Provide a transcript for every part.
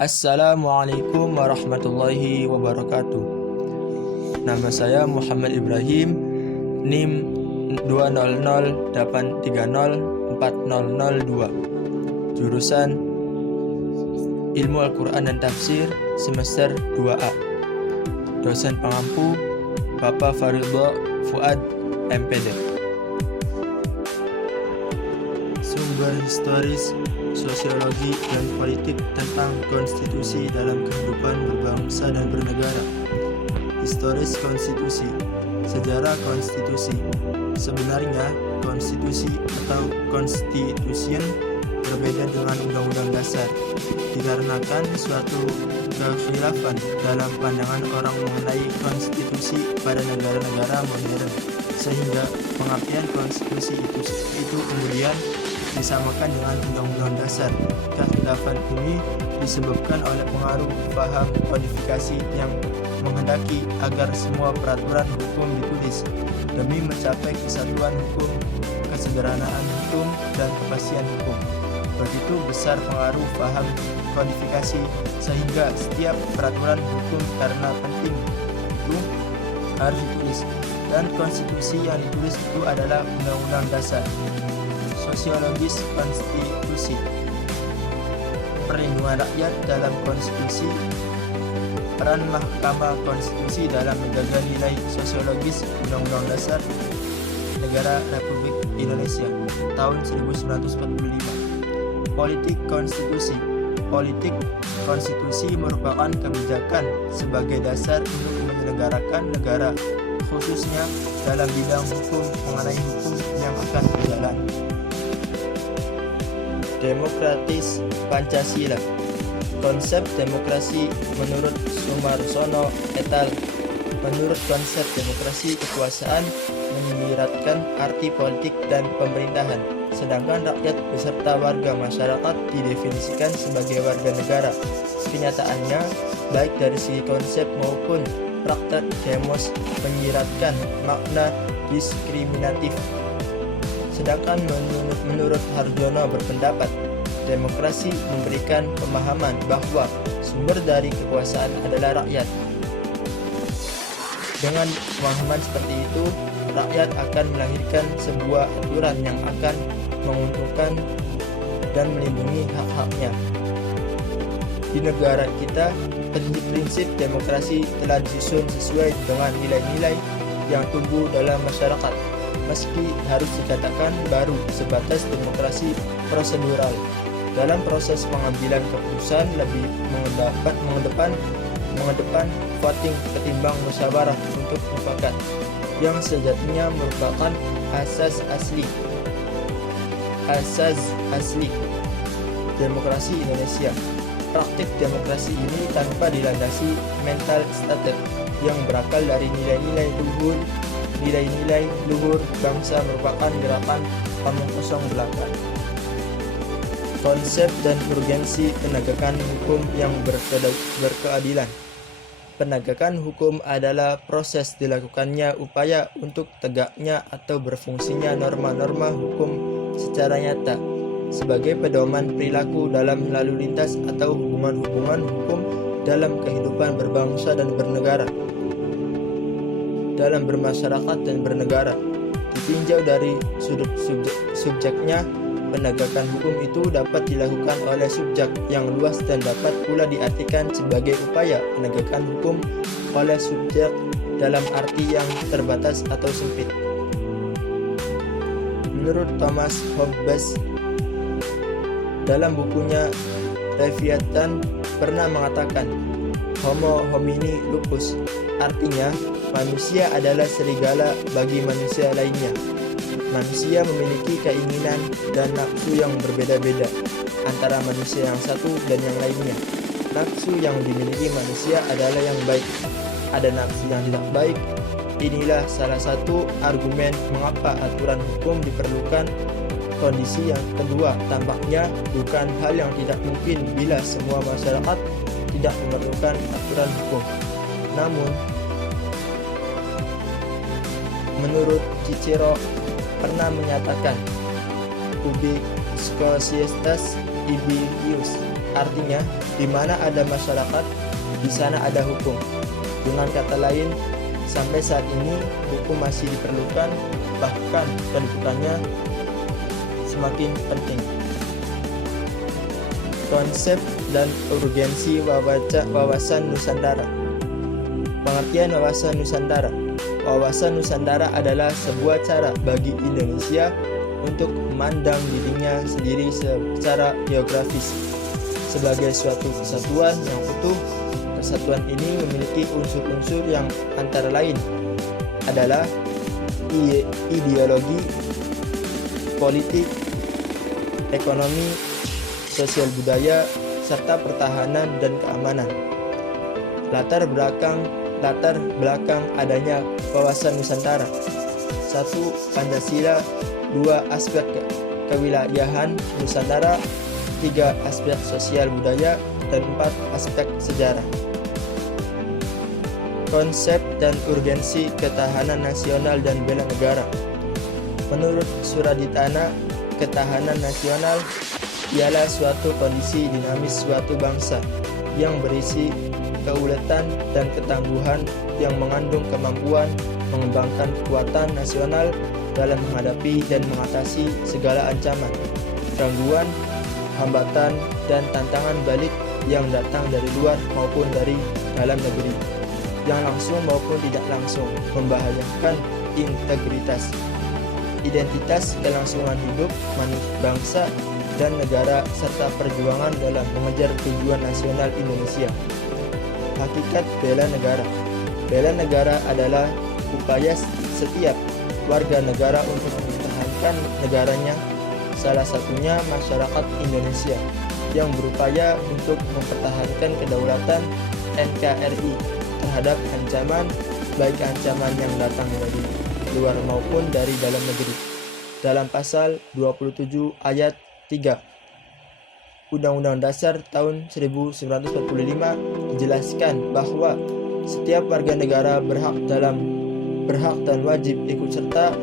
Assalamualaikum warahmatullahi wabarakatuh. Nama saya Muhammad Ibrahim, NIM 20083040002. Jurusan Ilmu Al-Quran dan Tafsir semester 2A. Dosen pengampu Bapak Faridho Fuad, MPD. Sumber historis, sosiologi, dan politik tentang konstitusi dalam kehidupan berbangsa dan bernegara. Historis konstitusi. Sejarah konstitusi. Sebenarnya, konstitusi atau constitution berbeda dengan undang-undang dasar, dikarenakan suatu kekhilafan dalam pandangan orang mengenai konstitusi pada negara-negara modern, sehingga pengertian konstitusi itu kemudian disamakan dengan undang-undang dasar. Kekhilafan ini disebabkan oleh pengaruh paham kodifikasi yang menghendaki agar semua peraturan hukum ditulis demi mencapai kesatuan hukum, kesederhanaan hukum, dan kepastian hukum. Begitu besar pengaruh paham kodifikasi sehingga setiap peraturan hukum karena penting itu harus ditulis, dan konstitusi yang ditulis itu adalah undang-undang dasar. Sosiologis konstitusi. Perlindungan rakyat dalam konstitusi. Peran Mahkamah Konstitusi dalam menjaga nilai sosiologis Undang-Undang Dasar Negara Republik Indonesia tahun 1945. Politik konstitusi. Politik konstitusi merupakan kebijakan sebagai dasar untuk menyelenggarakan negara, khususnya dalam bidang hukum mengenai hukum yang akan berjalan. Demokratis Pancasila. Konsep demokrasi menurut Sumarsono et al. Menurut konsep demokrasi, kekuasaan menyiratkan arti politik dan pemerintahan, sedangkan rakyat beserta warga masyarakat didefinisikan sebagai warga negara. Kenyataannya, baik dari segi konsep maupun praktek demos menyiratkan makna diskriminatif. Sedangkan menurut Harjono berpendapat, demokrasi memberikan pemahaman bahwa sumber dari kekuasaan adalah rakyat. Dengan pemahaman seperti itu, rakyat akan melahirkan sebuah aturan yang akan menguntungkan dan melindungi hak-haknya. Di negara kita, prinsip demokrasi telah disusun sesuai dengan nilai-nilai yang tumbuh dalam masyarakat, meski harus dikatakan baru sebatas demokrasi prosedural. Dalam proses pengambilan keputusan lebih mengedepan voting ketimbang musyawarah untuk mufakat, yang sejatinya merupakan asas asli demokrasi Indonesia. Praktik demokrasi ini tanpa dilandasi mental state yang berakal dari nilai-nilai luhur bangsa merupakan gerakan omong kosong belaka. Konsep dan urgensi penegakan hukum yang berkeadilan. Penegakan hukum adalah proses dilakukannya upaya untuk tegaknya atau berfungsinya norma-norma hukum secara nyata sebagai pedoman perilaku dalam lalu lintas atau hubungan-hubungan hukum dalam kehidupan berbangsa dan bernegara, dalam bermasyarakat dan bernegara. Ditinjau dari sudut subjeknya, penegakan hukum itu dapat dilakukan oleh subjek yang luas dan dapat pula diartikan sebagai upaya penegakan hukum oleh subjek dalam arti yang terbatas atau sempit. Menurut Thomas Hobbes, dalam bukunya Leviathan pernah mengatakan, Homo homini lupus, artinya manusia adalah serigala bagi manusia lainnya. Manusia memiliki keinginan dan nafsu yang berbeda-beda antara manusia yang satu dan yang lainnya. Nafsu yang dimiliki manusia adalah yang baik. Ada nafsu yang tidak baik. Inilah salah satu argumen mengapa aturan hukum diperlukan. Kondisi yang kedua tampaknya bukan hal yang tidak mungkin bila semua masyarakat tidak memerlukan aturan hukum. Namun, menurut Cicero pernah menyatakan ubiquistas ibius, Artinya, di mana ada masyarakat, di sana ada hukum. Dengan kata lain, sampai saat ini hukum masih diperlukan, bahkan kedudukannya semakin penting. Konsep dan urgensi wawasan Nusantara. Pengertian wawasan Nusantara. Wawasan Nusantara adalah sebuah cara bagi Indonesia untuk memandang dirinya sendiri secara geografis sebagai suatu kesatuan yang utuh. Kesatuan ini memiliki unsur-unsur yang antara lain adalah ideologi, politik, ekonomi, sosial budaya, serta pertahanan dan keamanan. Latar belakang adanya wawasan Nusantara. 1. Pancasila. 2. Aspek kewilayahan Nusantara. 3. Aspek sosial budaya. Dan 4. Aspek sejarah. Konsep dan urgensi ketahanan nasional dan bela negara. Menurut Suraditana, ketahanan nasional ialah suatu kondisi dinamis suatu bangsa yang berisi keuletan dan ketangguhan yang mengandung kemampuan mengembangkan kekuatan nasional dalam menghadapi dan mengatasi segala ancaman, gangguan, hambatan, dan tantangan balik yang datang dari luar maupun dari dalam negeri, yang langsung maupun tidak langsung membahayakan integritas, identitas, kelangsungan hidup bangsa dan negara, serta perjuangan dalam mengejar tujuan nasional Indonesia. Hakikat bela negara. Bela negara adalah upaya setiap warga negara untuk mempertahankan negaranya, salah satunya masyarakat Indonesia, yang berupaya untuk mempertahankan kedaulatan NKRI terhadap ancaman, baik ancaman yang datang dari luar maupun dari dalam negeri. Dalam pasal 27 ayat 3 Undang-Undang Dasar tahun 1945 dijelaskan bahwa setiap warga negara berhak dan wajib ikut serta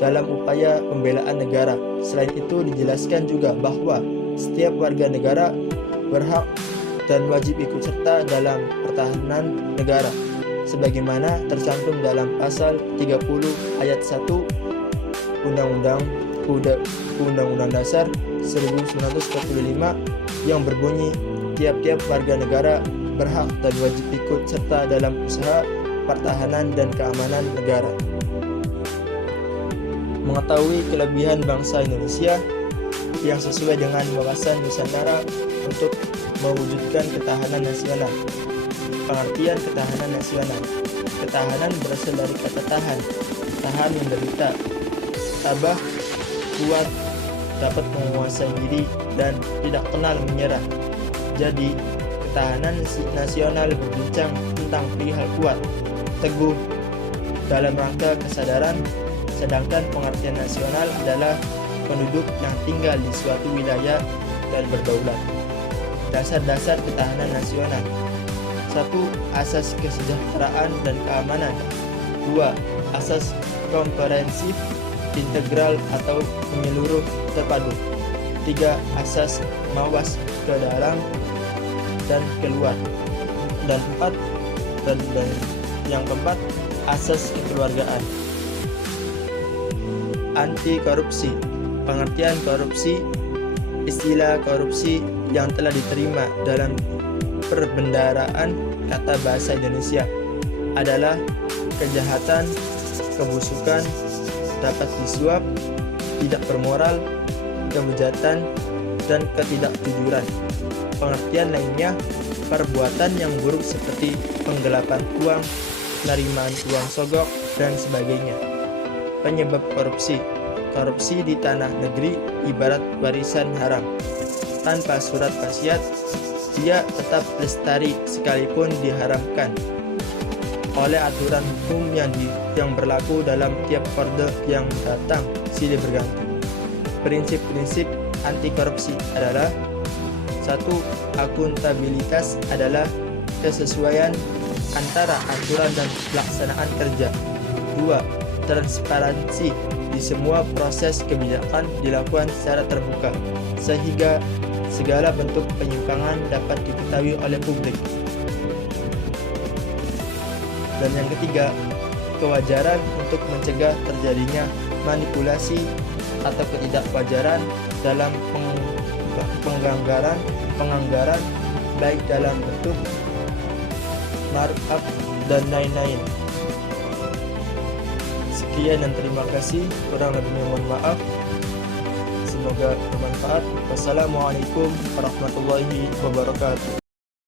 dalam upaya pembelaan negara. Selain itu dijelaskan juga bahwa setiap warga negara berhak dan wajib ikut serta dalam pertahanan negara sebagaimana tercantum dalam pasal 30 ayat 1 Undang-Undang Dasar 1945 yang berbunyi, tiap-tiap warga negara berhak dan wajib ikut serta dalam usaha pertahanan dan keamanan negara. Mengetahui kelebihan bangsa Indonesia yang sesuai dengan wawasan Nusantara untuk mewujudkan ketahanan nasional. Pengertian ketahanan nasional. Ketahanan berasal dari kata tahan yang derita, tabah, kuat, dapat menguasai diri dan tidak kenal menyerah. Jadi, ketahanan nasional berbincang tentang perihal kuat, teguh dalam rangka kesadaran, sedangkan pengertian nasional adalah penduduk yang tinggal di suatu wilayah dan berdaulat. Dasar-dasar ketahanan nasional. 1. Asas kesejahteraan dan keamanan. 2. Asas komprehensif, integral atau menyeluruh terpadu. 3. Asas mawas ke dalam dan keluar. Dan yang keempat, asas kekeluargaan. Anti korupsi. Pengertian korupsi, istilah korupsi yang telah diterima dalam perbendaharaan kata bahasa Indonesia adalah kejahatan, kebusukan, dapat disuap, tidak bermoral, kebejatan, dan ketidakjujuran. Pengertian lainnya, perbuatan yang buruk seperti penggelapan uang, penerimaan uang sogok, dan sebagainya. Penyebab korupsi. Korupsi di tanah negeri ibarat warisan haram. Tanpa surat wasiat, dia tetap lestari sekalipun diharamkan oleh aturan hukum yang berlaku dalam tiap orde yang datang silih berganti. Prinsip-prinsip anti korupsi adalah 1. Akuntabilitas adalah kesesuaian antara aturan dan pelaksanaan kerja. 2. Transparansi, di semua proses kebijakan dilakukan secara terbuka sehingga segala bentuk penyimpangan dapat diketahui oleh publik. Dan yang ketiga, kewajaran untuk mencegah terjadinya manipulasi atau ketidakwajaran dalam penganggaran baik dalam bentuk markup dan lain-lain. Sekian dan terima kasih, kurang lebihnya mohon maaf. Semoga bermanfaat. Wassalamualaikum warahmatullahi wabarakatuh.